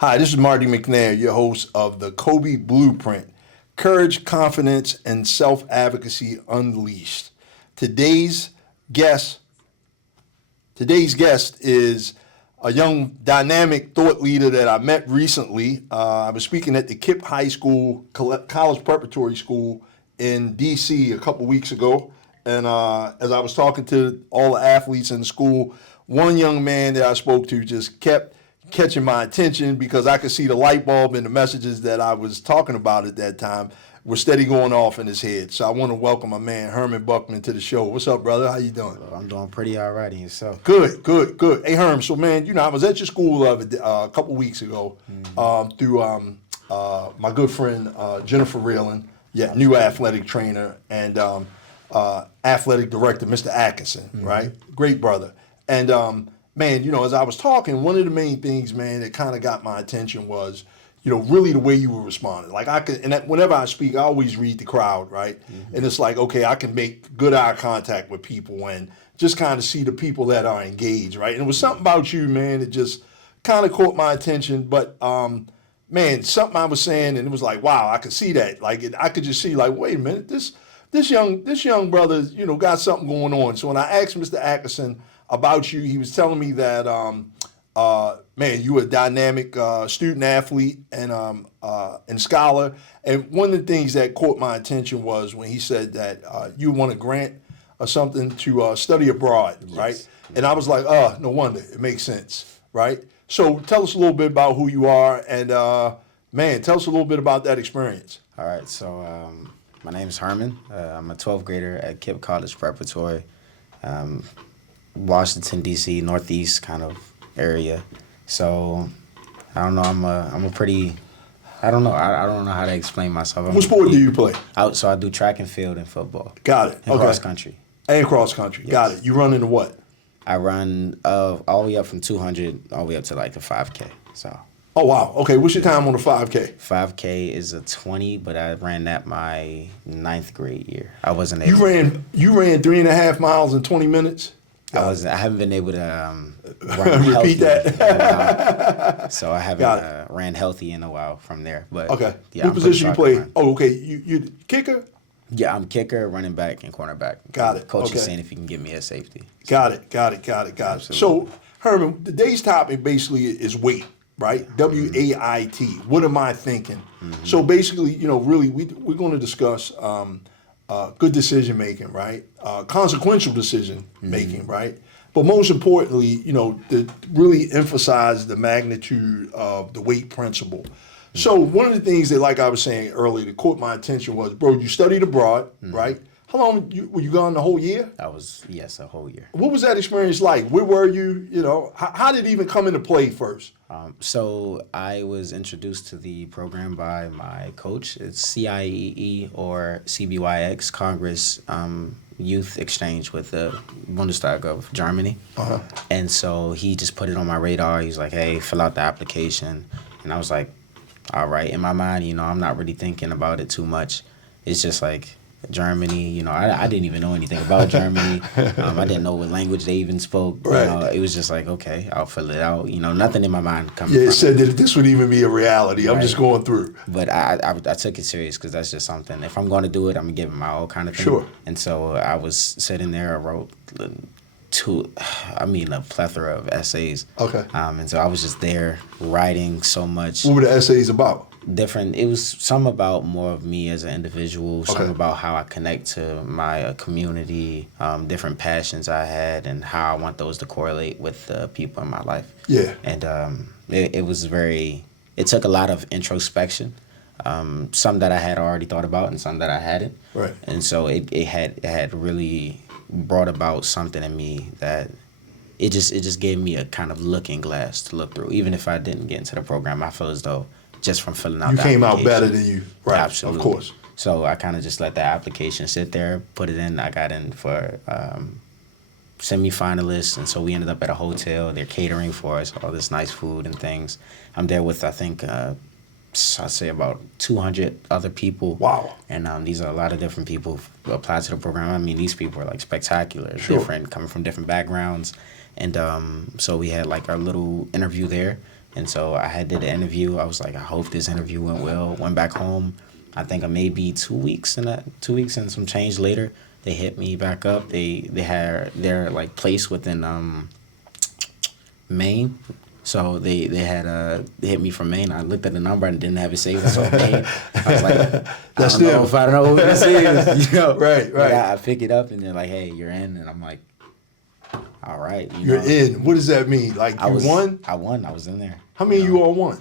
Hi, this is Marty McNair, your host of the KOBY Blueprint, Courage, Confidence, and Self-Advocacy Unleashed. Today's guest is a young dynamic thought leader that I met recently. I was speaking at the KIPP High School, College Preparatory School in D.C. a couple weeks ago. And as I was talking to all the athletes in the school, one young man that I spoke to just kept catching my attention because I could see the light bulb and the messages that I was talking about at that time were steady going off in his head. So I want to welcome my man, Herman Buckman, to the show. What's up, brother? How you doing? I'm doing pretty all right, and yourself? Good. Hey, Herm, so, man, I was at your school a couple weeks ago through my good friend, Jennifer Reeland, new athletic trainer, and athletic director, Mr. Atkinson, right? Great brother. And, man, as I was talking, one of the main things, man, that kind of got my attention was, really the way you were responding. Like whenever I speak, I always read the crowd, right? Mm-hmm. And it's like, okay, I can make good eye contact with people and just kind of see the people that are engaged, right? And it was something about you, man, that just kind of caught my attention. But, man, something I was saying, and it was like, wow, I could see that. Like, I could just see, like, wait a minute, this young brother, got something going on. So when I asked Mr. Atkinson about you, he was telling me that, man, you were a dynamic student athlete and scholar. And one of the things that caught my attention was when he said that you won a grant or something to study abroad, right? Yes. And I was like, no wonder, it makes sense, right? So tell us a little bit about who you are, and man, tell us a little bit about that experience. All right, so my name is Herman. I'm a 12th grader at KIPP College Preparatory. Washington, D.C., Northeast kind of area. So, I don't know, I don't know how to explain myself. What sport do you play? So I do track and field and football. Got it. And cross country. And cross country. Yes. Got it. You run into what? I run all the way up from 200 all the way up to like the 5K. So. Oh, wow. Okay, what's your time on the 5K? 5K is a 20, but I ran that my 9th grade year. I wasn't able. You ran 3.5 miles in 20 minutes? I haven't been able to run repeat that. So I haven't ran healthy in a while from there. But okay. Yeah, what position you play? Oh, okay. You kicker? Yeah, I'm kicker, running back, and cornerback. Got it. Coach okay. is saying if you can get me a safety. Got it. Absolutely. So, Herman, today's topic basically is weight, right? W.A.I.T. What am I thinking? Mm-hmm. So basically, really, we're going to discuss good decision making, right? Consequential decision making, right? But most importantly, to really emphasize the magnitude of the weight principle. So one of the things that, like I was saying earlier, that caught my attention was, bro, you studied abroad, right? How long were you gone the whole year? Yes, a whole year. What was that experience like? Where were you? How did it even come into play first? So I was introduced to the program by my coach. It's CIEE or CBYX, Congress Youth Exchange with the Bundestag of Germany. Uh-huh. And so he just put it on my radar. He was like, hey, fill out the application. And I was like, all right. In my mind, I'm not really thinking about it too much. It's just like, Germany, I didn't even know anything about Germany. I didn't know what language they even spoke. Right. It was just like, okay, I'll fill it out. Nothing in my mind coming. Yeah, it said that this would even be a reality. Right. I'm just going through. But I took it serious because that's just something. If I'm going to do it, I'm going to give it my all kind of thing. Sure. And so I was sitting there, I wrote a plethora of essays. Okay. And so I was just there writing so much. What were the essays about? Different. It was some about more of me as an individual, some about how I connect to my community, different passions I had, and how I want those to correlate with the people in my life. Yeah. And it took a lot of introspection, some that I had already thought about and some that I hadn't. Right. And so it had really brought about something in me that it just gave me a kind of looking glass to look through. Even if I didn't get into the program, I feel as though just from filling out you came out better than you. Right. Absolutely. Of course. So I kind of just let the application sit there, put it in. I got in for semi-finalists, and so we ended up at a hotel. They're catering for us, all this nice food and things. I'm there with, I think, I'd say about 200 other people. Wow. And these are a lot of different people who applied to the program. I mean, these people are like spectacular, Sure. different, coming from different backgrounds. And so we had like our little interview there. And so I had did an interview. I was like, I hope this interview went well. Went back home. I think maybe 2 weeks and some change later, they hit me back up. They had their like place within Maine. So they hit me from Maine. I looked at the number and didn't have it saved. I saw Maine. I was like, I don't know who this is. You know? Right. I pick it up and they're like, hey, you're in. And I'm like, all right. You're in. What does that mean? Like won? I won. I was in there. How many you all won?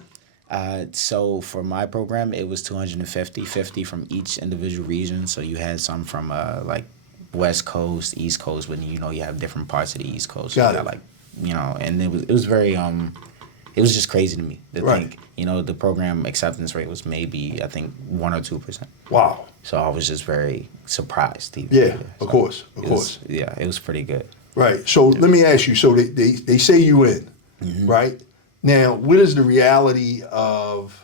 So for my program, it was 50 from each individual region. So you had some from like West Coast, East Coast, when you have different parts of the East Coast. Got it. Like, and it was very it was just crazy to me to think, the program acceptance rate was maybe, I think, 1 or 2%. Wow. So I was just very surprised. Of course. It was pretty good. Right. So let me ask you. So they say you in, right? Now, what is the reality of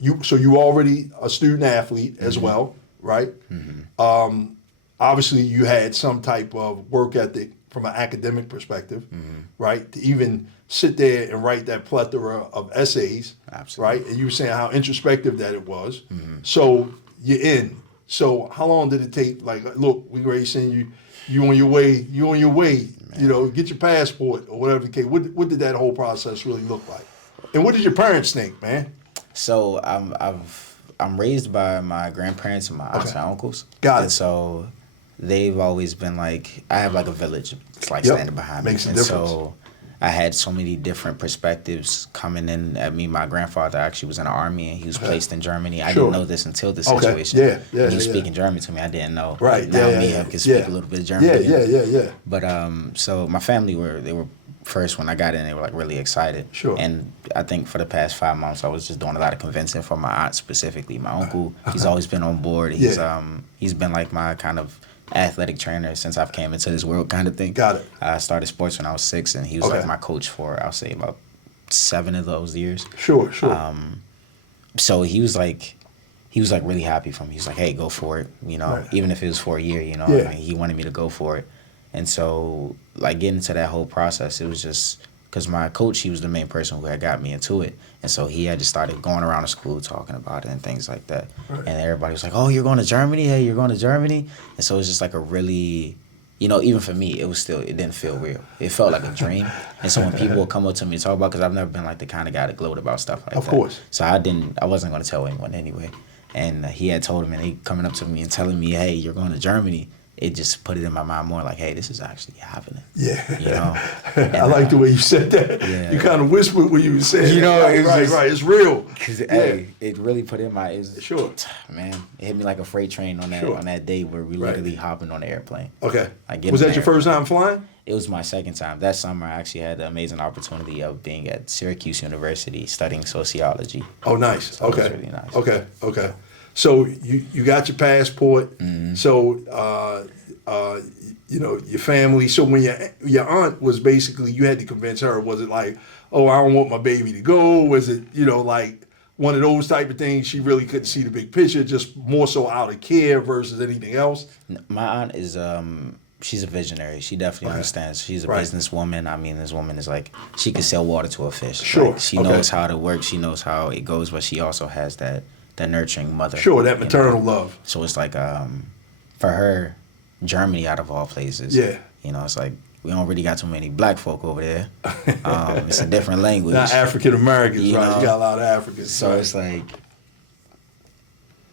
you? So you already a student athlete as well, right? Obviously, you had some type of work ethic from an academic perspective, right? To even sit there and write that plethora of essays, absolutely, right? And you were saying how introspective that it was. So you're in. So how long did it take? Like, look, we ready to send you. You on your way. Man. Get your passport or whatever the case. What did that whole process really look like? And what did your parents think, man? So I'm raised by my grandparents and my aunts and uncles. Got it. And so they've always been like, I have like a village. It's like standing behind me. Makes a difference. So I had so many different perspectives coming in at me. My grandfather actually was in the army and he was placed in Germany. I didn't know this until this situation. He was speaking German to me. I didn't know. Right. Now I can speak a little bit of German. Yeah. But so my family they were first when I got in, they were like really excited. Sure. And I think for the past 5 months, I was just doing a lot of convincing for my aunt specifically. My uncle, he's always been on board. He's been like my kind of athletic trainer since I've came into this world kind of thing. Got it. I started sports when I was 6, and he was like my coach for, I'll say, about 7 of those years. Sure. So he was like really happy for me. He was like, hey, go for it, even if it was for a year, like, he wanted me to go for it. And so, like, getting into that whole process, it was just because my coach, he was the main person who had got me into it. And so he had just started going around the school talking about it and things like that. Right. And everybody was like, oh, you're going to Germany? Hey, you're going to Germany? And so it was just like a really, even for me, it didn't feel real. It felt like a dream. And so when people would come up to me and talk about, because I've never been like the kind of guy to gloat about stuff like that. Of course. So I wasn't going to tell anyone anyway. And he had told him, and he coming up to me and telling me, hey, you're going to Germany. It just put it in my mind more like, hey, this is actually happening. Yeah. And, I like the way you said that. Yeah. You kind of whispered when you were saying right. It's real. Because it really put in my ears. Sure. Man, it hit me like a freight train on that day where we literally hopping on the airplane. Okay. Was that your first time flying? It was my second time. That summer, I actually had the amazing opportunity of being at Syracuse University studying sociology. Oh, nice. So okay. It was really nice. Okay. So you got your passport. Mm-hmm. So your family. So when your aunt was basically, you had to convince her. Was it like, oh, I don't want my baby to go? Was it like one of those type of things? She really couldn't see the big picture, just more so out of care versus anything else. My aunt is she's a visionary. She definitely understands. She's a businesswoman. I mean, this woman is like, she can sell water to a fish. Sure. Like, she knows how to work. She knows how it goes, but she also has that nurturing mother. Sure, that maternal love. So it's like, for her, Germany out of all places. Yeah. It's like, we don't really got too many black folk over there. It's a different language. Not African Americans, right? You got a lot of Africans. So it's like,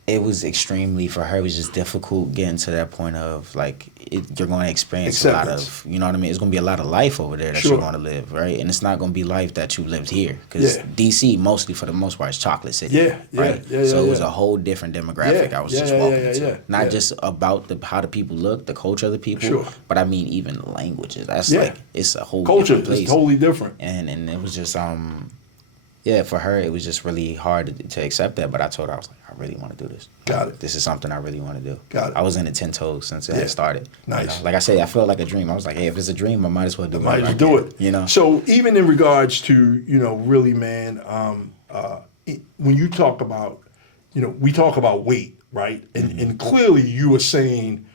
it was extremely, for her, it was just difficult getting to that point of like, you're going to experience a lot of, you know what I mean? It's going to be a lot of life over there that you're going to live, right? And it's not going to be life that you lived here. Because DC, mostly for the most part, is chocolate city. Right? So it was a whole different demographic I was just walking into. Not just about how the people look, the culture of the people, but I mean even languages. That's like, it's a whole culture different place. It's totally different. And it was just, for her, it was just really hard to accept that. But I told her, I was like, I really want to do this. Got it. This is something I really want to do. Got it. I was in it 10 toes since it had started. Nice. Like I said, I felt like a dream. I was like, hey, if it's a dream, I might as well do it. Might as well do it. So even in regards to, really, man, when you talk about, we talk about weight, right? And clearly you were saying,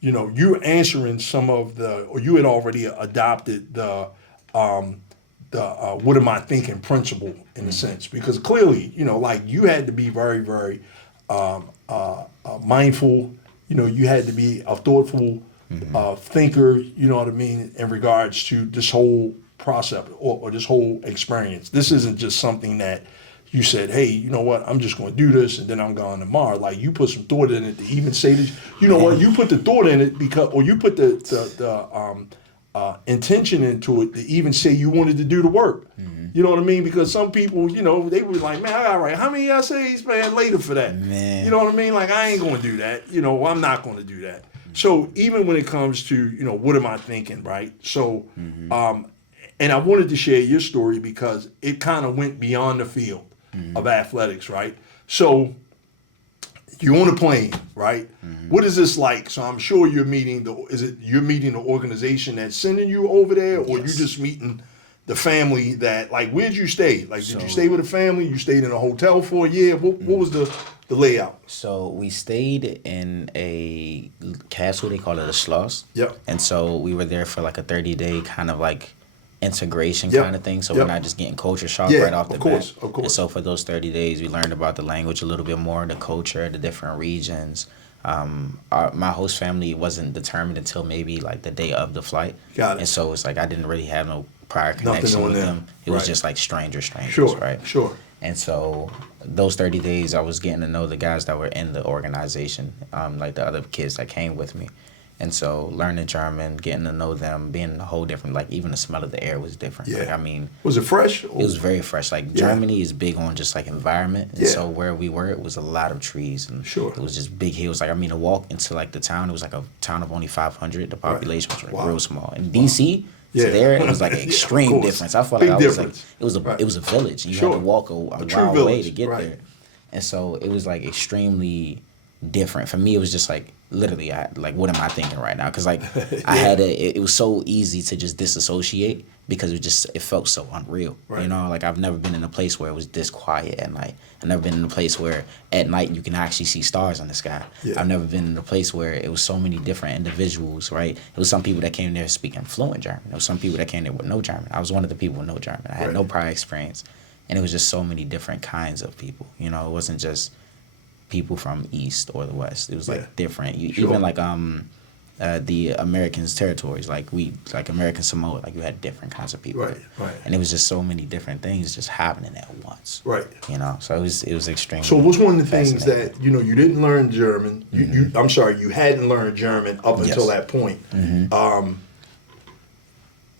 you're answering some of or you had already adopted the the what am I thinking principle in a sense, because clearly, like you had to be very, very mindful. You had to be a thoughtful thinker. You know what I mean, in regards to this whole process or this whole experience. This isn't just something that you said, hey, you know what, I'm just going to do this and then I'm gone tomorrow. Like you put some thought in it to even say this. You know what, you put the thought in it because, or you put the intention into it to even say you wanted to do the work. You know what I mean? Because some people, they were like, man, I got to write how many essays, man, later for that? Man. You know what I mean? Like, I ain't going to do that. I'm not going to do that. So even when it comes to, what am I thinking, right? So, and I wanted to share your story because it kind of went beyond the field of athletics, right? So you're on a plane, right? What is this like? So I'm sure you're meeting the organization that's sending you over there, or Yes. you just meeting the family that, like, where'd you stay? Like, did you stay with a family? You stayed in a hotel for a year? What was the layout? So we stayed in a castle, they call it a schloss. Yep. And so we were there for like a 30-day kind of like integration Yep. kind of thing. So Yep. we're not just getting culture shock Yeah, right off the of course, bat. of course. And so for those 30 days, we learned about the language a little bit more, the culture, the different regions. My host family wasn't determined until maybe like the day of the flight. Got it. And so it's like I didn't really have no prior Nothing connection on with them. them. It was Right. just like strangers, Sure, right? sure. And so those 30 days, I was getting to know the guys that were in the organization, like the other kids that came with me. And so learning German, getting to know them, being a whole different, like even the smell of the air was different. Yeah. Like, I mean, Was it fresh? it was very fresh. Like Yeah. Germany is big on just like environment. And Yeah. so where we were, it was a lot of trees. And Sure. it was just big hills. Like, I mean, to walk into like the town, it was like a town of only 500. The population was like Wow. real small. In DC, Yeah. to there, it was like an Yeah, of extreme course. difference. I felt Big like I was difference. like, it was a village. And you Sure. had to walk a true wild way village. to get Right. there. And so it was like extremely different. For me, it was just like literally, what am I thinking right now? Because like I had it was so easy to just disassociate because it felt so unreal. Right. You know, like I've never been in a place where it was this quiet at night. I've never been in a place where at night you can actually see stars in the sky. Yeah. I've never been in a place where it was so many different individuals, right? It was some people that came there speaking fluent German. There was some people that came there with no German. I was one of the people with no German. I had Right. no prior experience. And it was just so many different kinds of people. You know, it wasn't just people from East or the West. It was like Yeah. different. Sure. Even like the Americans' territories, like American Samoa, like you had different kinds of people. Right, there. right. And it was just so many different things just happening at once. Right. You know, so it was extremely. So what's one of the things fascinating. that you didn't learn German? You hadn't learned German up until Yes. that point.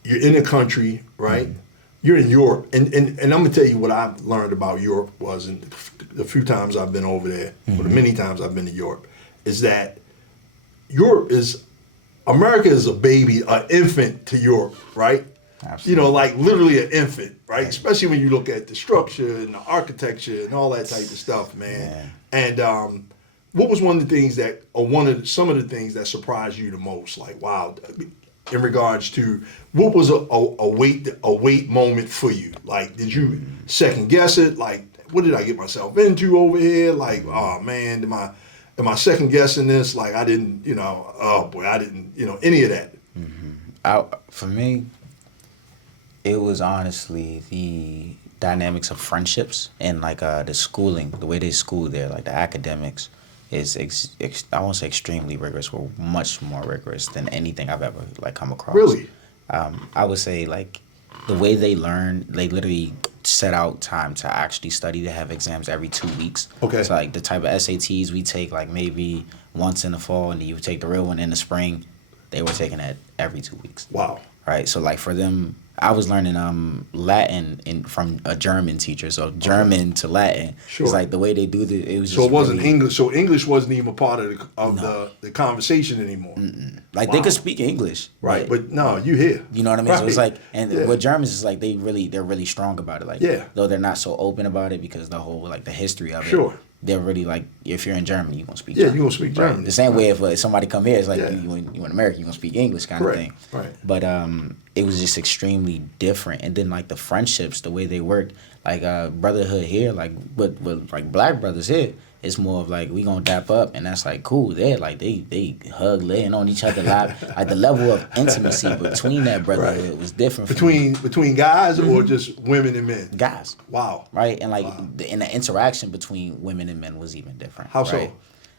You're in a country, right? You're in Europe, and I'm gonna tell you what I've learned about Europe was, and the few times I've been over there, or the many times I've been to Europe, is that America is a baby, an infant to Europe, right? Absolutely. Like literally an infant, right? Especially when you look at the structure and the architecture and all that type of stuff, man. And what was one of the things that, or some of the things that surprised you the most? Like, wow, in regards to what was a wait moment for you? Like, did you second guess it? Like, what did I get myself into over here? Like, oh man, am I second guessing this? Like, I didn't, oh boy, I didn't, any of that. For me, it was honestly the dynamics of friendships and like the schooling, the way they school there, like the academics is I won't say extremely rigorous, or much more rigorous than anything I've ever like come across. Really? I would say like the way they learn, they literally set out time to actually study. They have exams every 2 weeks. Okay. So like the type of SATs we take like maybe once in the fall, and then you take the real one in the spring. They were taking that every 2 weeks. Wow. Right. So like for them, I was learning Latin from a German teacher. So German to Latin. Sure. It's like the way they do it was just So it wasn't really, English. So English wasn't even part of the conversation anymore. like Wow. they could speak English. Right, but no, you here. You know what I mean? So it's Right. like, and Yeah. with Germans, it's like they're really strong about it. Like, Yeah. though they're not so open about it because the whole like the history of it. Sure. They're really like, if you're in Germany, you're gonna speak. Yeah, German. you gonna speak Right. German. The same way if somebody come here, it's like Yeah. you in America, you're gonna speak English kind Right, of thing. right. But it was just extremely different, and then like the friendships, the way they worked, like brotherhood here, like with like black brothers here, it's more of like we gonna dap up, and that's like cool. They're like they hug, laying on each other, like the level of intimacy between that brotherhood was different. Between guys or just women and men? Guys. Wow. Right, and like the interaction between women and men was even different. How right?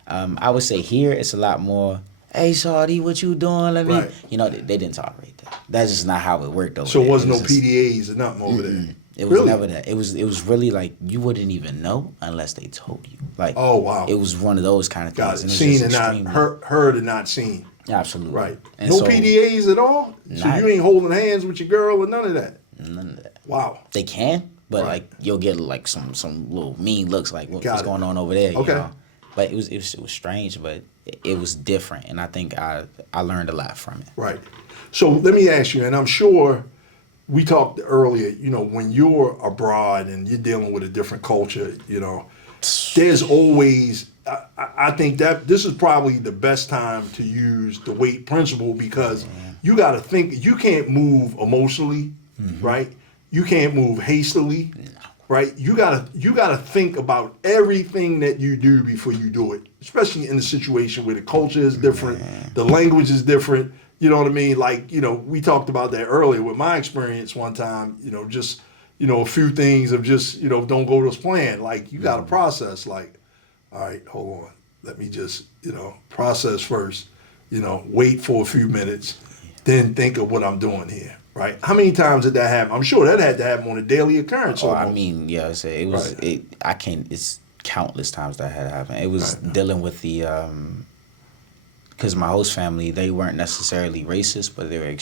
so? I would say here it's a lot more. Hey, shawty, what you doing? Let me. Right. You know, they didn't tolerate that. That's just not how it worked over So there. it wasn't was no just, PDAs or nothing over there? It was never that. It was really like you wouldn't even know unless they told you. Like, oh wow, it was one of those kind of things. Got it. Seen and not heard and not seen. Absolutely. Right. And no PDAs at all. So you ain't holding hands with your girl or none of that. None of that. Wow. They can, but like you'll get like some little mean looks like what's going on over there. Okay. You know? But it was strange, but it was different, and I think I learned a lot from it. Right. So let me ask you, and I'm sure we talked earlier, you know, when you're abroad and you're dealing with a different culture, you know, there's always, I think that this is probably the best time to use the WAIT principle because you got to think, you can't move emotionally, right? You can't move hastily, right? You gotta think about everything that you do before you do it, especially in a situation where the culture is different, the language is different. You know what I mean? Like, you know, we talked about that earlier with my experience one time, you know, just, you know, a few things of just, you know, don't go as planned. Like, you got to process, like, all right, hold on. Let me just, you know, process first, you know, wait for a few minutes, then think of what I'm doing here, right? How many times did that happen? I'm sure that had to happen on a daily occurrence. Oh, I mean, yeah, it was, it's countless times that had happened. It was dealing with the, because my host family, they weren't necessarily racist, but they were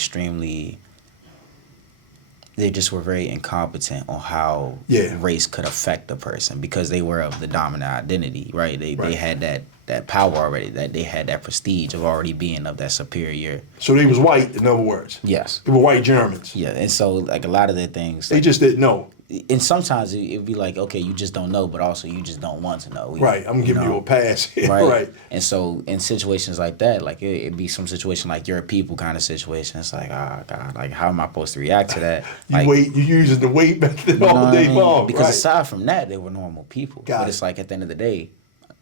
they just were very incompetent on how race could affect a person because they were of the dominant identity, right? They had that power already, that they had that prestige of already being of that superior. So they was white, in other words. Yes. They were white Germans. Yeah, and so like a lot of their things. They just didn't know. And sometimes it'd be like, okay, you just don't know, but also you just don't want to know. Right, I'm giving you a pass here. Right. And so in situations like that, like it'd be some situation like you're a people kind of situation. It's like, oh God, like how am I supposed to react to that? You using the WAIT method all day long. Because aside from that, they were normal people. But it's like at the end of the day,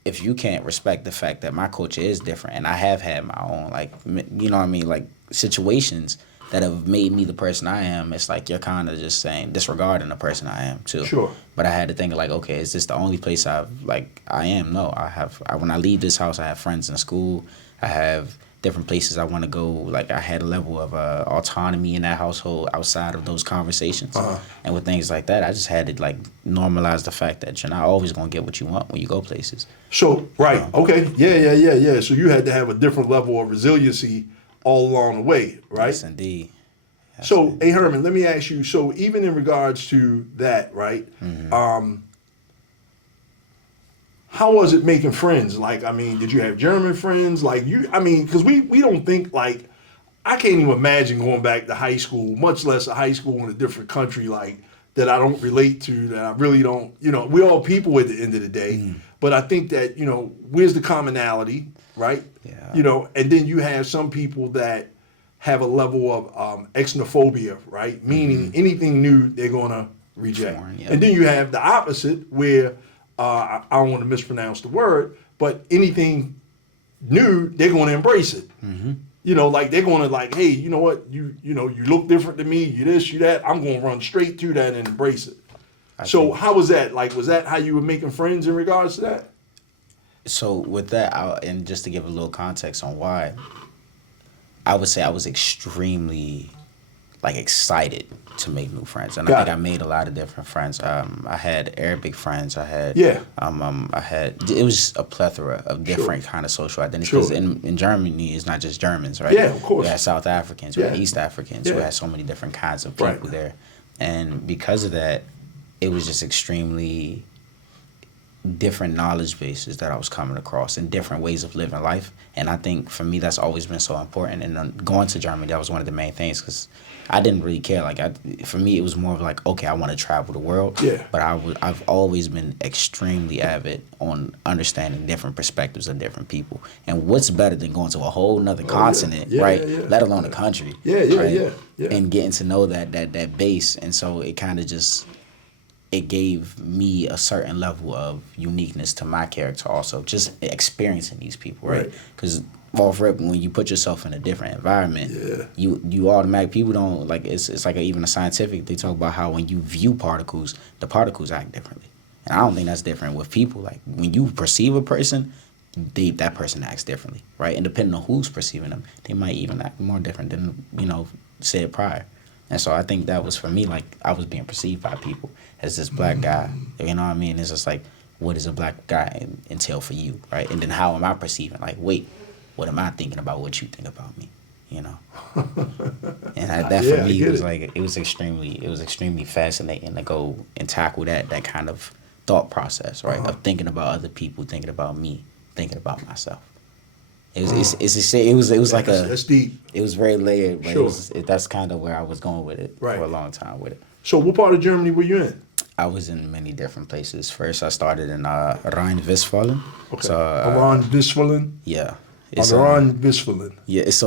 if you can't respect the fact that my culture is different, and I have had my own, like, you know what I mean, like situations that have made me the person I am, it's like you're kind of just disregarding the person I am too. Sure. But I had to think like, okay, is this the only place I am? No, when I leave this house, I have friends in school. I have different places I want to go. Like I had a level of autonomy in that household outside of those conversations. And with things like that, I just had to like normalize the fact that you're not always going to get what you want when you go places. So, right. Okay. Yeah. So you had to have a different level of resiliency all along the way, right? Yes, indeed. So, hey, Herman, let me ask you, so even in regards to that, right, how was it making friends? Like, I mean, did you have German friends? Like, because we don't think, like, I can't even imagine going back to high school, much less a high school in a different country, like, that I don't relate to, that I really don't, you know, we're all people at the end of the day. But I think that, you know, where's the commonality, right? Yeah. You know, and then you have some people that have a level of xenophobia, right? Meaning anything new, they're going to reject. Foreign, yeah. And then you have the opposite where, I don't want to mispronounce the word, but anything new, they're going to embrace it. You know, like they're going to like, hey, you know what? You know, you look different to me. You this, you that. I'm going to run straight to that and embrace it. So how was that? Like, was that how you were making friends in regards to that? So with that, and just to give a little context on why, I would say I was extremely like excited to make new friends, and I think I made a lot of different friends. I had Arabic friends. I had it was just a plethora of different kind of social identities. Because in Germany, it's not just Germans, right? Yeah, of course. We had South Africans, we had East Africans, we had so many different kinds of people there, and because of that, it was just extremely different knowledge bases that I was coming across and different ways of living life. And I think for me, that's always been so important. And going to Germany, that was one of the main things because I didn't really care. Like for me, it was more of like, okay, I want to travel the world. Yeah. But I've always been extremely avid on understanding different perspectives of different people. And what's better than going to a whole nother continent, right? Let alone a country. Yeah. And getting to know that base. And so it kind of just, it gave me a certain level of uniqueness to my character also, just experiencing these people, right? Because off rip, when you put yourself in a different environment, you automatically, people don't, like, it's like even a scientific, they talk about how when you view particles, the particles act differently. And I don't think that's different with people. Like, when you perceive a person, that person acts differently, right? And depending on who's perceiving them, they might even act more different than, said prior. And so I think that was for me, like, I was being perceived by people as this black guy. You know what I mean? It's just like, what does a black guy entail for you, right? And then how am I perceiving? Like, wait, what am I thinking about what you think about me? And that for me was like, it was extremely fascinating to go and tackle that kind of thought process, right? Of thinking about other people, thinking about me, thinking about myself. It was like that's deep. It was very layered, but Sure. that's kind of where I was going with it for a long time with it. So what part of Germany were you in? I was in many different places. First, I started in Rhine-Westphalia. Okay. So, Rhine-Westphalen? Yeah. It's Rhine-Westphalen. Yeah, it's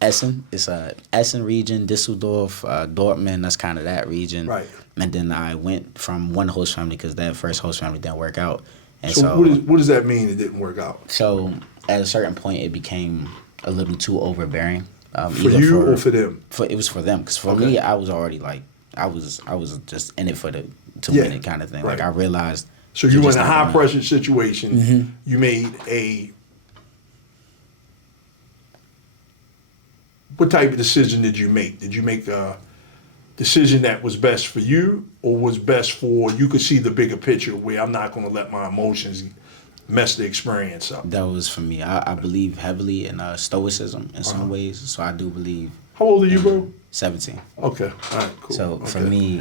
Essen. It's Essen region, Düsseldorf, Dortmund. That's kind of that region. Right. And then I went from one host family because that first host family didn't work out. And so what does that mean? It didn't work out. So at a certain point, it became a little too overbearing. For you or for them? It was for them, because for me, I was already like, I was just in it to win it kind of thing. Right. Like, I realized. So you were in a high pressure situation. You made what type of decision did you make? Did you make a decision that was best for you, or was best for, you could see the bigger picture where I'm not going to let my emotions mess the experience up? That was for me. I believe heavily in stoicism in some ways, so I do believe. How old are you, bro? 17. Okay, all right, cool. So for me,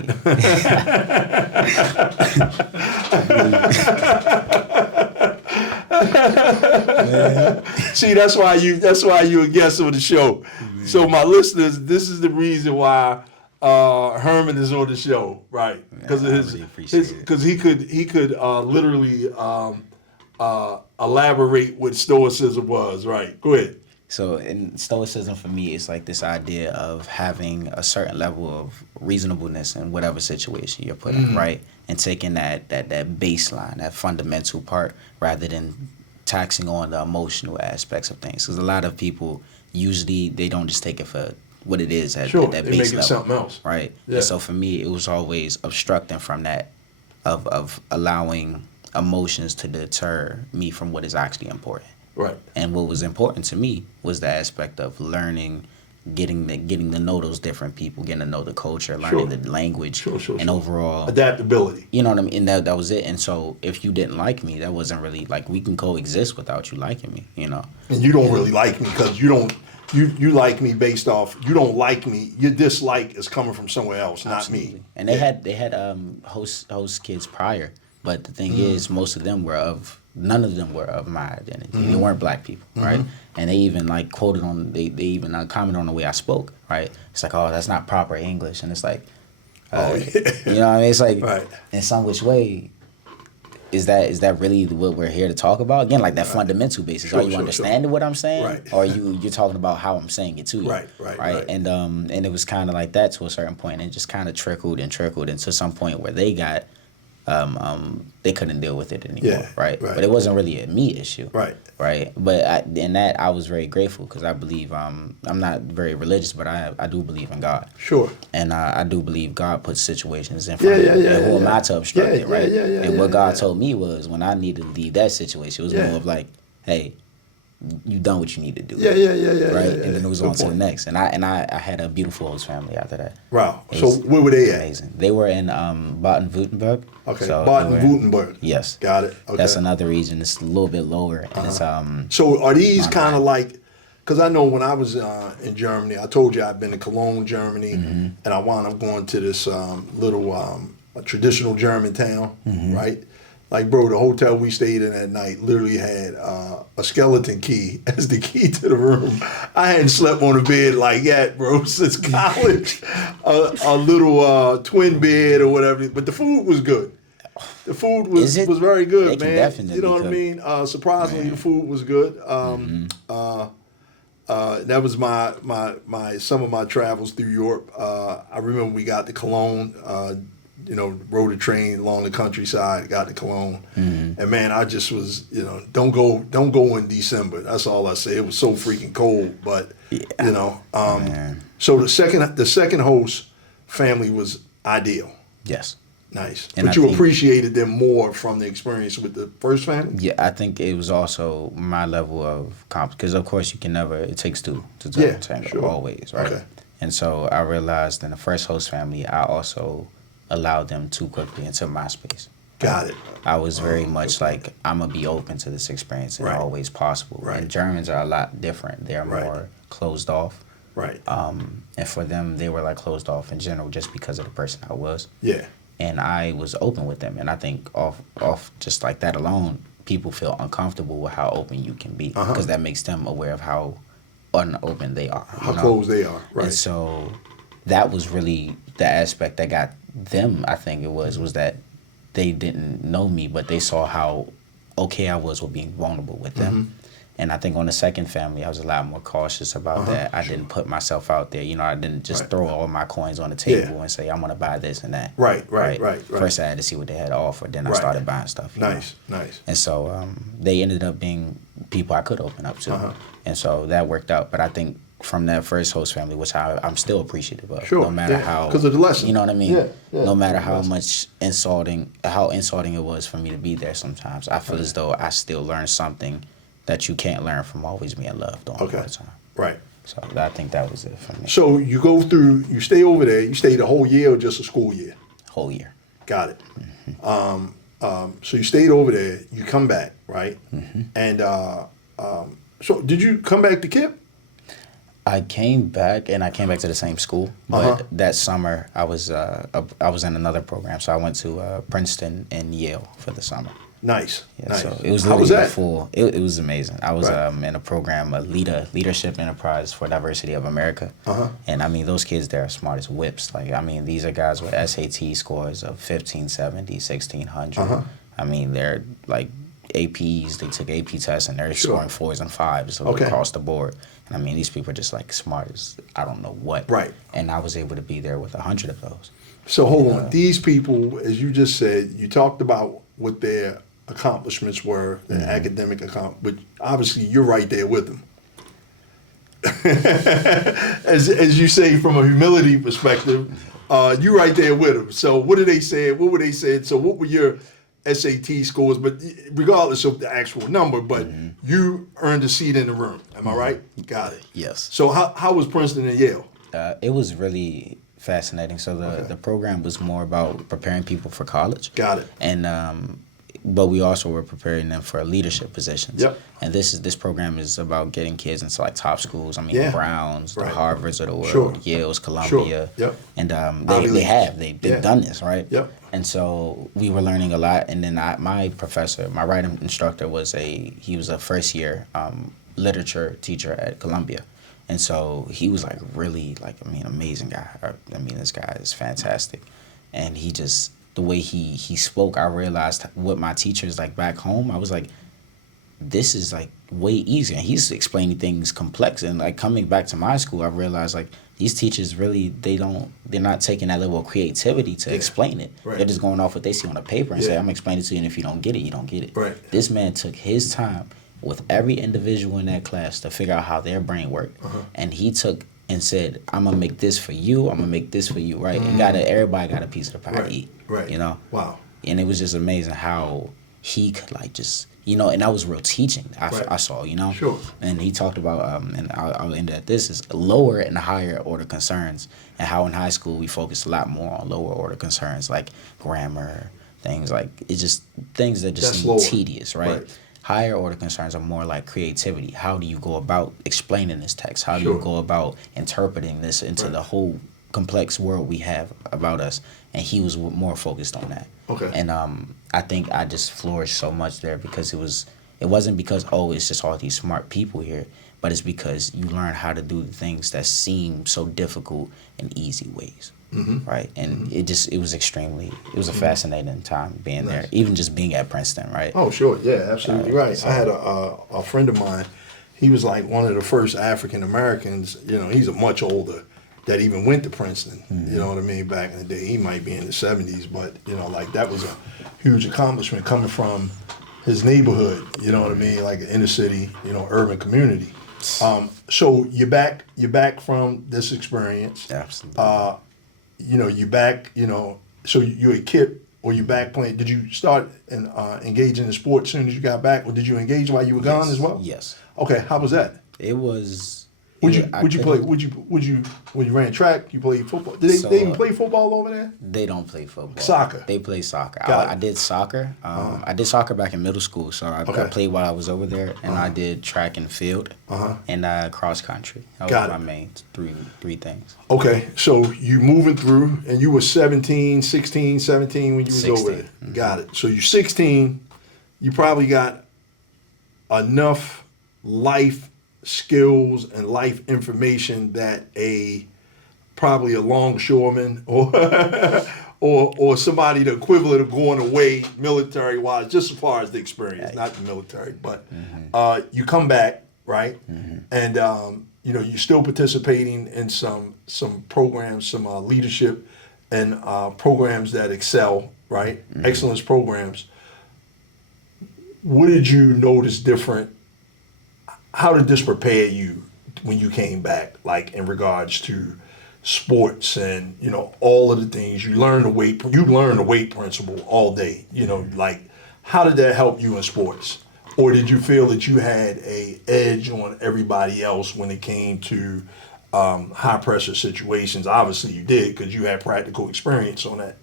see, that's why you a guest on the show. So my listeners, this is the reason why Herman is on the show, right? Because because he could literally elaborate what stoicism was, right? Go ahead. So in stoicism for me, it's like this idea of having a certain level of reasonableness in whatever situation you're put in, right? And taking that baseline, that fundamental part, rather than taxing on the emotional aspects of things. Because a lot of people usually, they don't just take it for what it is at that base make it level, something else, right? Yeah. And so for me, it was always obstructing from that, of allowing emotions to deter me from what is actually important. Right. And what was important to me was the aspect of learning, getting to know those different people, getting to know the culture, learning the language, and overall adaptability. You know what I mean? And that was it. And so if you didn't like me, that wasn't really, like, we can coexist without you liking me, And you don't really like me because you don't. You like me based off, you don't like me. Your dislike is coming from somewhere else, Absolutely. not me. And they had host kids prior, but the thing is, none of them were of my identity. They weren't black people, right? And they even like quoted on, they even commented on the way I spoke, right? It's like, oh, that's not proper English, and it's like, you know what I mean? It's like, in some which way, is that really what we're here to talk about? Again, like that fundamental basis. Are you understanding what I'm saying? Right. Or you're talking about how I'm saying it to you? Right. And it was kind of like that to a certain point, and it just kind of trickled into some point where they got, they couldn't deal with it anymore, right? But it wasn't really a me issue, right? But in that, I was very grateful, because I believe, I'm not very religious, but I do believe in God. Sure. And I do believe God puts situations in front of me. And who am I to obstruct it, right? And what God told me was, when I needed to leave that situation, it was more of like, hey, you done what you need to do. Right? And then it was on to the next. And I had a beautiful host family after that. Wow. So where were they at? Amazing. They were in Baden-Württemberg. Okay, so Baden-Württemberg. Yes. Got it. Okay. That's another region. It's a little bit lower. And it's So are these kind of like, because I know when I was in Germany, I told you I'd been to Cologne, Germany, and I wound up going to this little a traditional German town, right? Like, bro, the hotel we stayed in that night literally had a skeleton key as the key to the room. I hadn't slept on a bed like that, bro, since college. A little twin bed or whatever. But the food was good. The food was very good, man. You know what I mean? Surprisingly, the food was good. That was my some of my travels through Europe. I remember we got to Cologne. rode a train along the countryside, got to Cologne, Mm-hmm. and man, I just was, don't go in December. That's all I say. It was so freaking cold, but Man. so the second host family was ideal. Yes. Nice. And But I you think- appreciated them more from the experience with the first family? Yeah, I think it was also my level of because of course you can never. It takes two to Yeah, tango, sure. always, right? Okay. And so I realized in the first host family, I also allowed them too quickly into my space. Got it. I was very much like, I'm going to be open to this experience and Right. always possible. Right. And Germans are a lot different. They're Right. more closed off. Right. And for them, they were like closed off in general just because of the person I was. Yeah. And I was open with them. And I think off just like that alone, people feel uncomfortable with how open you can be because that makes them aware of how unopen they are. How close they are. Right. And so that was really the aspect that got them, I think it was that they didn't know me, but they saw how okay I was with being vulnerable with them. And I think on the second family, I was a lot more cautious about that. I didn't put myself out there. I didn't just throw all my coins on the table and say, I'm going to buy this and that. Right. First, I had to see what they had to offer. Then I started buying stuff. Nice. And so they ended up being people I could open up to. And so that worked out. But I think from that first host family, which I'm still appreciative of. Sure. No matter how. Because of the lesson. You know what I mean? Yeah. No matter how much insulting it was for me to be there sometimes. I feel as though I still learned something that you can't learn from always being loved all the time. Right. So I think that was it for me. So you stay over there, you stayed the whole year or just a school year? Whole year. Got it. So you stayed over there, you come back, right? And so did you come back to KIPP? I came back to the same school, but that summer I was in another program, so I went to Princeton and Yale for the summer. Nice. Yeah, nice. so it was How was literally that? full. It was amazing. I was in a program, a leadership enterprise for diversity of America, and I mean those kids there are smart as whips. Like I mean these are guys with SAT scores of 1570, 1600. I mean they're like APs. They took AP tests and they're scoring 4s and 5s across the board. And I mean these people are just like smart as I don't know what. Right. And I was able to be there with 100 of those. So hold on. These people, as you just said, you talked about what their accomplishments were, their academic accomplishments, but obviously you're right there with them. as you say, from a humility perspective, you're right there with them. So what did they say? What were they saying? So what were your SAT scores? But regardless of the actual number, but you earned a seat in the room. Am I right? Got it. Yes. So how was Princeton and Yale? It was really fascinating. So the program was more about preparing people for college. Got it. And but we also were preparing them for leadership positions. Yep. And this program is about getting kids into like top schools. I mean, Browns, the Harvards of the world, Yale's, Columbia. Yep. And they've Yeah. done this, right? Yep. And so we were learning a lot. And then my professor, my writing instructor he was a first year literature teacher at Columbia. And so he was like really amazing guy. I mean, this guy is fantastic. And he just, the way he spoke, I realized what my teachers like back home, I was like, this is like way easier. And he's explaining things complex. And like coming back to my school, I realized like these teachers really, they're not taking that level of creativity to explain it. Right. They're just going off what they see on the paper and say, I'm explaining it to you. And if you don't get it, you don't get it. Right. This man took his time with every individual in that class to figure out how their brain worked. And he took and said, I'm going to make this for you. I'm going to make this for you, right? And everybody got a piece of the pie to eat, Right. Wow. And it was just amazing how he could like just, and that was real teaching I saw, Sure. And he talked about, and I'll end at this, is lower and higher order concerns, and how in high school we focused a lot more on lower order concerns like grammar, things like, it's just things that just seem tedious, right? Higher order concerns are more like creativity. How do you go about explaining this text? How do you go about interpreting this into the whole complex world we have about us? And he was more focused on that. Okay. And I think I just flourished so much there because it wasn't because, it's just all these smart people here, but it's because you learn how to do the things that seem so difficult in easy ways. Right. And it was a fascinating time being there, even just being at Princeton, right? Oh, sure. Yeah, absolutely right. I had a friend of mine. He was like one of the first African Americans. He's a much older that even went to Princeton. You know what I mean? Back in the day, he might be in the 70s, but like that was a huge accomplishment coming from his neighborhood. You know what I mean? Like an inner city, urban community. So you're back from this experience. Absolutely. You back. So you're a kid. Or you back playing? Did you start engaging in sports as soon as you got back, or did you engage while you were gone as well? Yes. Okay, how was that? It was. Would you play? When you ran track, you played football? Did they even play football over there? They don't play football. Soccer. They play soccer. Got it. I did soccer. I did soccer back in middle school, so I played while I was over there, and I did track and field, and cross country. That was my main three things. Okay, so you moving through, and you were 16, 17 when you was 16. over there. Mm-hmm. Got it. So you're 16. You probably got enough life skills and life information that probably a longshoreman or somebody the equivalent of going away military wise, just as far as the experience, not the military, but you come back, right? And you're still participating in some programs, some leadership and programs that excel, right? Excellence programs. What did you notice different? How did this prepare you when you came back, like in regards to sports and all of the things you learned the weight principle all day? Like how did that help you in sports, or did you feel that you had a edge on everybody else when it came to high pressure situations? Obviously, you did because you had practical experience on that.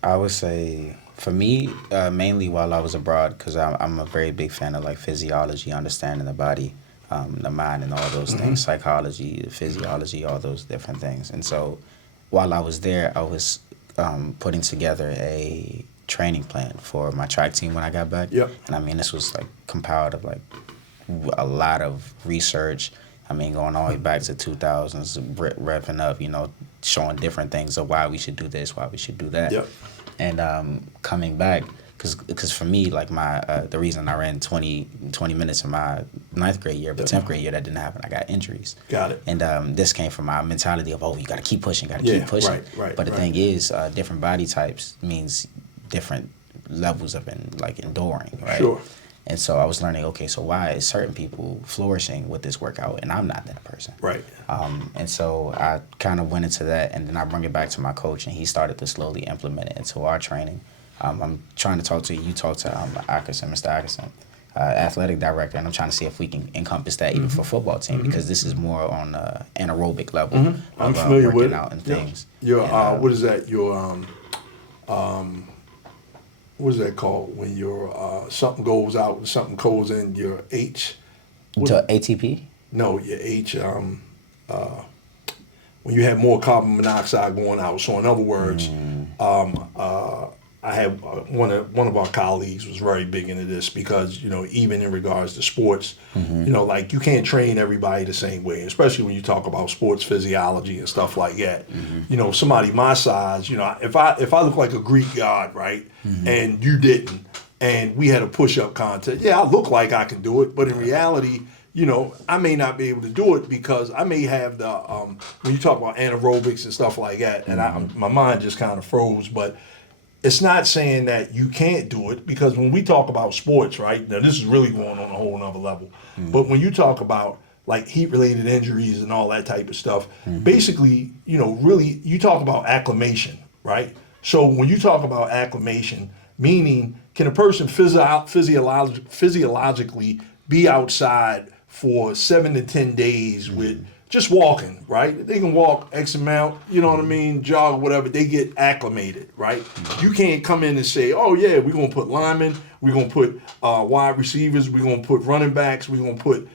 I would say. For me, mainly while I was abroad, because I'm a very big fan of like physiology, understanding the body, the mind, and all those things, psychology, physiology, all those different things. And so, while I was there, I was putting together a training plan for my track team when I got back. Yep. And I mean, this was like compiled of like a lot of research. I mean, going all the way back to 2000s, revving up, showing different things of why we should do this, why we should do that. Yep. And coming back, because for me, like the reason I ran 20 minutes in my 9th grade year, but 10th grade year that didn't happen. I got injuries. Got it. And this came from my mentality of, you got to keep pushing, keep pushing. Right. But the thing is, different body types means different levels of enduring, right? Sure. And so I was learning, okay, so why is certain people flourishing with this workout and I'm not that person? Right. And so I kind of went into that, and then I bring it back to my coach, and he started to slowly implement it into our training. I'm trying to talk to you. You talk to Mr. Ackerson, athletic director, and I'm trying to see if we can encompass that even for football team, because this is more on anaerobic level of I'm familiar working with out and things. What is that? What is that called when your something goes out and something goes in? Your H. To ATP? No, your H. When you have more carbon monoxide going out. So in other words, I have one of our colleagues was very big into this because even in regards to sports, like you can't train everybody the same way, especially when you talk about sports physiology and stuff like that. Somebody my size, if I look like a Greek god, right, and you didn't, and we had a push-up contest, I look like I can do it, but in reality, I may not be able to do it because I may have the when you talk about anaerobics and stuff like that, and my mind just kind of froze, but. It's not saying that you can't do it, because when we talk about sports, right, now this is really going on a whole nother level, but when you talk about like heat-related injuries and all that type of stuff, basically, really, you talk about acclimation, right? So when you talk about acclimation, meaning can a person physiologically be outside for 7 to 10 days with just walking, right? They can walk X amount, jog, whatever. They get acclimated, right? You can't come in and say, oh, yeah, we're going to put linemen, we're going to put wide receivers, we're going to put running backs, we're going to put,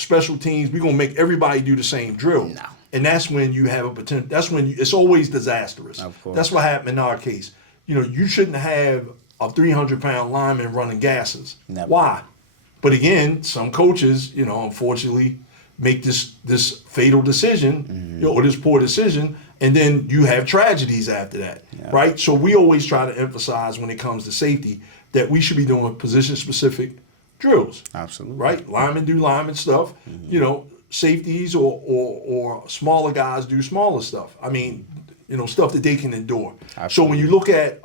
special teams. We're going to make everybody do the same drill. No. And that's when you have a potential, it's always disastrous. Of course. That's what happened in our case. You shouldn't have a 300-pound lineman running gases. Never. Why? But again, some coaches, unfortunately, make this fatal decision, or this poor decision, and then you have tragedies after that, right? So we always try to emphasize when it comes to safety that we should be doing position-specific drills. Absolutely. Right? Linemen do lineman stuff, safeties or smaller guys do smaller stuff. I mean, stuff that they can endure. Absolutely. So when you look at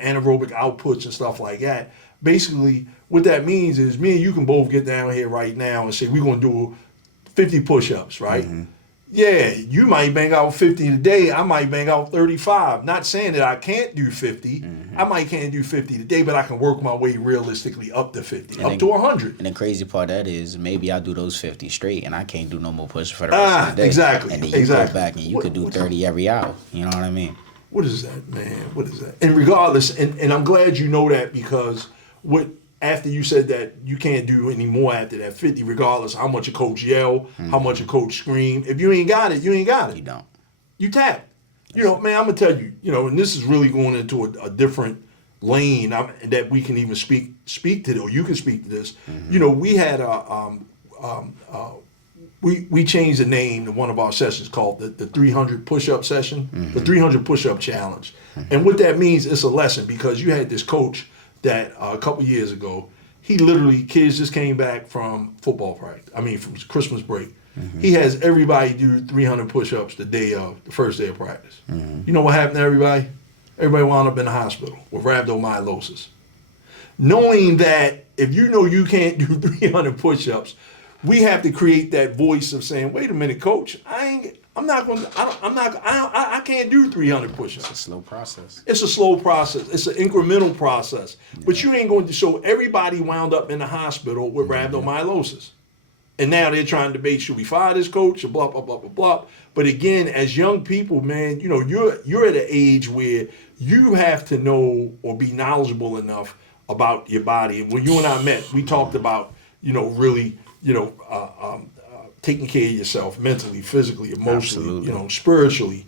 anaerobic outputs and stuff like that, basically what that means is me and you can both get down here right now and say we're going to do 50 push-ups, right? Mm-hmm. Yeah, you might bang out 50 today. I might bang out 35. Not saying that I can't do 50. Mm-hmm. I might can't do 50 today, but I can work my way realistically up to 50, up to 100. And the crazy part of that is maybe I do those 50 straight and I can't do no more push for the rest of the day. Exactly. And then you go back and you could do 30 every hour. You know what I mean? What is that, man? What is that? And regardless, and I'm glad you know that, because after you said that you can't do any more after that 50, regardless how much a coach yell, how much a coach scream. If you ain't got it, you ain't got it. You don't. You tap. Man, I'm going to tell you, and this is really going into a different lane that we can even speak to, or you can speak to this. Mm-hmm. We had we changed the name to one of our sessions called the 300 push-up session, the 300 push-up challenge. Mm-hmm. And what that means, it's a lesson, because you had this coach that a couple years ago, he literally, kids just came back from football practice, from Christmas break. Mm-hmm. He has everybody do 300 push-ups the first day of practice. Mm-hmm. You know what happened to everybody? Everybody wound up in the hospital with rhabdomyolysis. Knowing that if you know you can't do 300 push-ups, we have to create that voice of saying, wait a minute, coach, I can't do 300 push-ups. It's a slow process. It's a slow process. It's an incremental process. Yeah. But you ain't going to, so everybody wound up in the hospital with rhabdomyolysis. And now they're trying to debate, should we fire this coach or blah, blah, blah, blah, blah. But again, as young people, man, you're at an age where you have to know or be knowledgeable enough about your body. And when you and I met, we talked about, really, taking care of yourself mentally, physically, emotionally, absolutely. Spiritually,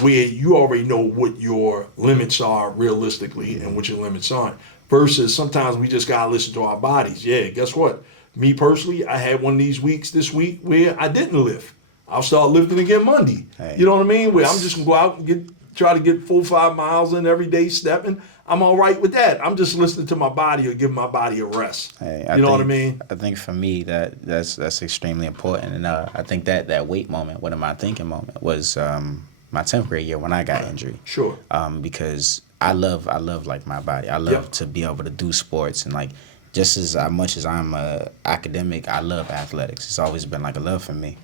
where you already know what your limits are realistically and what your limits aren't. Versus sometimes we just got to listen to our bodies. Yeah, guess what? Me personally, I had one of these weeks this week where I didn't lift. I'll start lifting again Monday. Hey. You know what I mean? Where I'm just going to go out and try to get 4-5 miles in every day stepping. I'm all right with that. I'm just listening to my body or giving my body a rest. Hey, you know what I mean? I think for me that's extremely important. And I think that weight moment, what am I thinking moment, was my 10th grade year when I got injured. Sure. Because I love like my body. I love to be able to do sports, and like just as much as I'm a academic, I love athletics. It's always been like a love for me.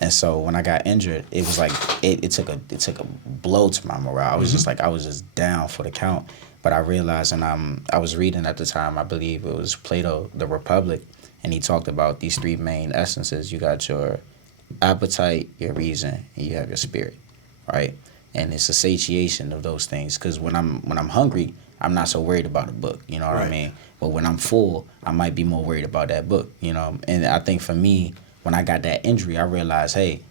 And so when I got injured, it was like it took a blow to my morale. I was just like, I was just down for the count. But I realized, and I was reading at the time, I believe it was Plato, The Republic, and he talked about these 3 main essences. You got your appetite, your reason, and you have your spirit, right? And it's a satiation of those things. Because when I'm hungry, I'm not so worried about a book, you know what I mean? But when I'm full, I might be more worried about that book, And I think for me, when I got that injury, I realized, hey,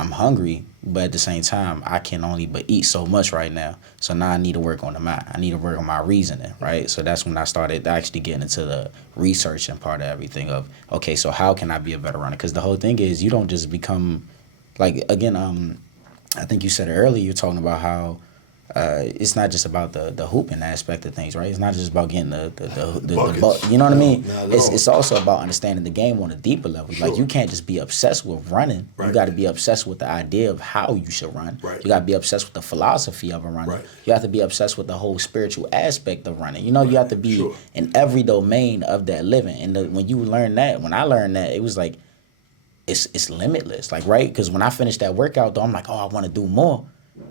I'm hungry, but at the same time, I can only but eat so much right now. So now I need to work on the mind. I need to work on my reasoning, right? So that's when I started actually getting into the research and part of everything of, okay, so how can I be a better runner? Because the whole thing is you don't just become, like, again, I think you said it earlier, you're talking about how it's not just about the hooping aspect of things, right? It's not just about getting the you know what I mean? It's also about understanding the game on a deeper level. Sure. Like, you can't just be obsessed with running. Right. You got to be obsessed with the idea of how you should run. Right. You got to be obsessed with the philosophy of a runner. Right. You have to be obsessed with the whole spiritual aspect of running. You have to be in every domain of that living. And when you learn that, when I learned that, it was like, it's limitless. Like, right? Because when I finished that workout, though, I'm like, oh, I want to do more.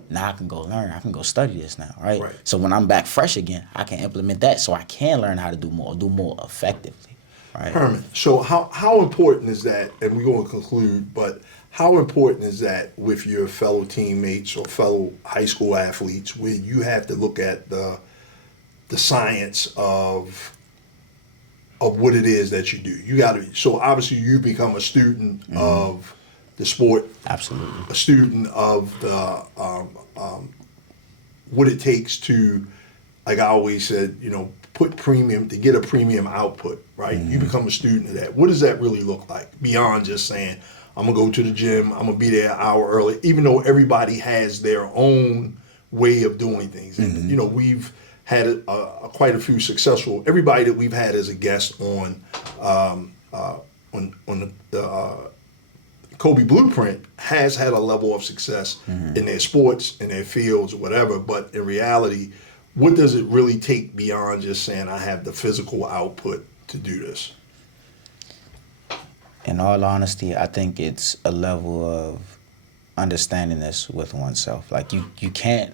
Now I can go learn. I can go study this now, right? So when I'm back fresh again, I can implement that so I can learn how to do more effectively, right? Herman, so how important is that, and we're going to conclude, but how important is that with your fellow teammates or fellow high school athletes where you have to look at the science of what it is that you do? You got to, so obviously you become a student of the sport, absolutely, a student of the what it takes to, like I always said, put premium to get a premium output, right? You become a student of that. What does that really look like beyond just saying, I'm gonna go to the gym, I'm gonna be there an hour early, even though everybody has their own way of doing things. And we've had quite a few successful, everybody that we've had as a guest on on the KOBY Blueprint has had a level of success in their sports, in their fields, or whatever. But in reality, what does it really take beyond just saying I have the physical output to do this? In all honesty, I think it's a level of understanding this with oneself. Like you can't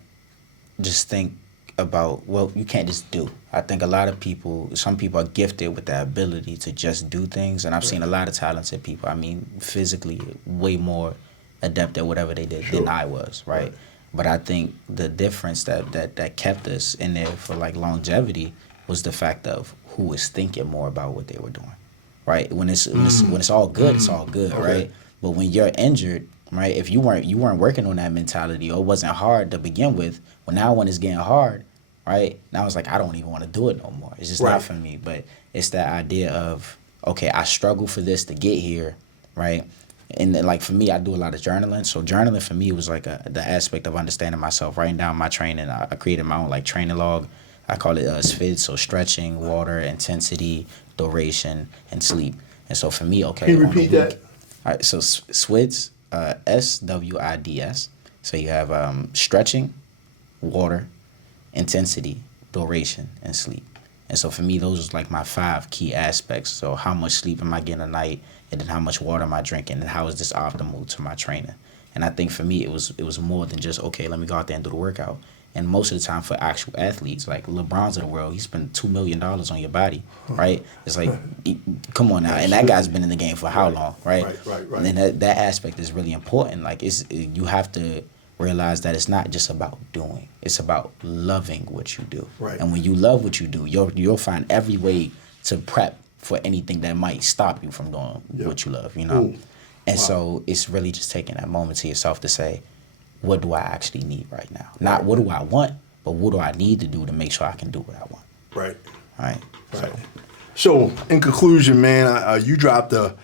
just think about, well, you can't just do. I think a lot of people, some people are gifted with the ability to just do things, and I've seen a lot of talented people. I mean, physically way more adept at whatever they did than I was, right? But I think the difference that kept us in there for like longevity was the fact of who was thinking more about what they were doing, right? When it's all good, it's all good, right? But when you're injured, right? If you weren't working on that mentality, or it wasn't hard to begin with, well, now when it's getting hard, right? Now it's like I don't even want to do it no more. It's just not for me. But it's that idea of, okay, I struggle for this to get here, right? And then, like for me, I do a lot of journaling. So journaling for me was like the aspect of understanding myself, writing down my training. I created my own like training log. I call it SFID, so stretching, water, intensity, duration, and sleep. And so for me, okay. Can you repeat that? All right, so SWIDS, SWIDS. So you have stretching, water, intensity, duration, and sleep. And so for me, those was like my 5 key aspects. So how much sleep am I getting a night, and then how much water am I drinking, and how is this optimal to my training? And I think for me, it was more than just, okay, let me go out there and do the workout. And most of the time for actual athletes, like LeBron's of the world, he spent $2 million on your body, right? It's like, come on now. And that guy's been in the game for how long, right? Right. And then that aspect is really important. Like you have to realize that it's not just about doing. It's about loving what you do. Right. And when you love what you do, you'll find every way to prep for anything that might stop you from doing what you love, you know? Ooh. And so it's really just taking that moment to yourself to say, what do I actually need right now? Not what do I want, but what do I need to do to make sure I can do what I want? Right. Right. So in conclusion, man, you dropped a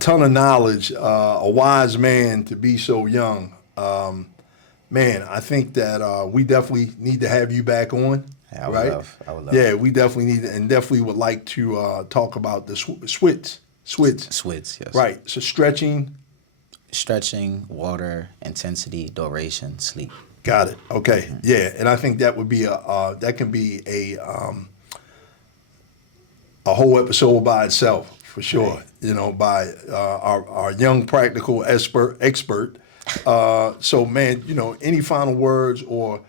ton of knowledge, a wise man to be so young. Man, I think that we definitely need to have you back on. Yeah, I would love. Yeah, we definitely need to, and definitely would like to talk about the SWIDS. SWIDS, yes. Right. So stretching, water, intensity, duration, sleep. Got it. Okay. Yeah, and I think that would be that can be a whole episode by itself for sure. Right. You know, by our young practical expert. So, man, you know, any final words, or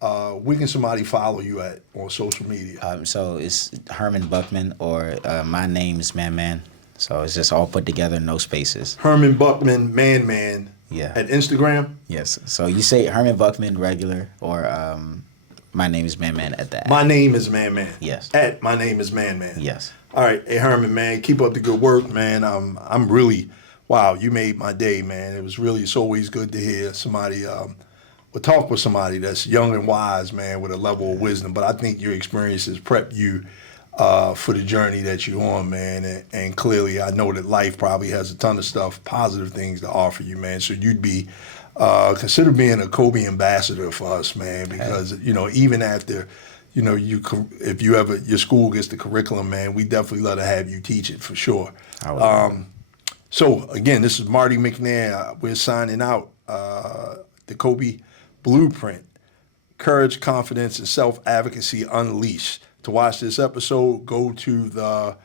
where can somebody follow you at on social media? So it's Herman Buckman, or my name is Man. So it's just all put together, no spaces. Herman Buckman, Man. Yeah. At Instagram? Yes. So you say Herman Buckman regular, or my name is Man at that. My name is Man. Yes. At my name is Man. Yes. All right. Hey, Herman, man, keep up the good work, man. I'm really, wow, you made my day, man. It's always good to hear somebody, or talk with somebody that's young and wise, man, with a level of wisdom. But I think your experiences prep you for the journey that you're on, man. And clearly, I know that life probably has a ton of stuff, positive things to offer you, man. So you'd be, consider being a KOBY ambassador for us, man, because, you know, even after, you know, if you ever, your school gets the curriculum, man, we definitely love to have you teach it for sure. So again, this is Marty McNair. We're signing out. The KOBY Blueprint, Courage, Confidence, and Self-Advocacy Unleashed. To watch this episode, go to the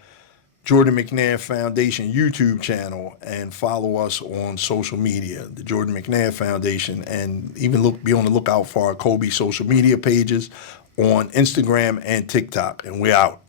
Jordan McNair Foundation YouTube channel and follow us on social media, the Jordan McNair Foundation, and even be on the lookout for our KOBY social media pages on Instagram and TikTok. And we're out.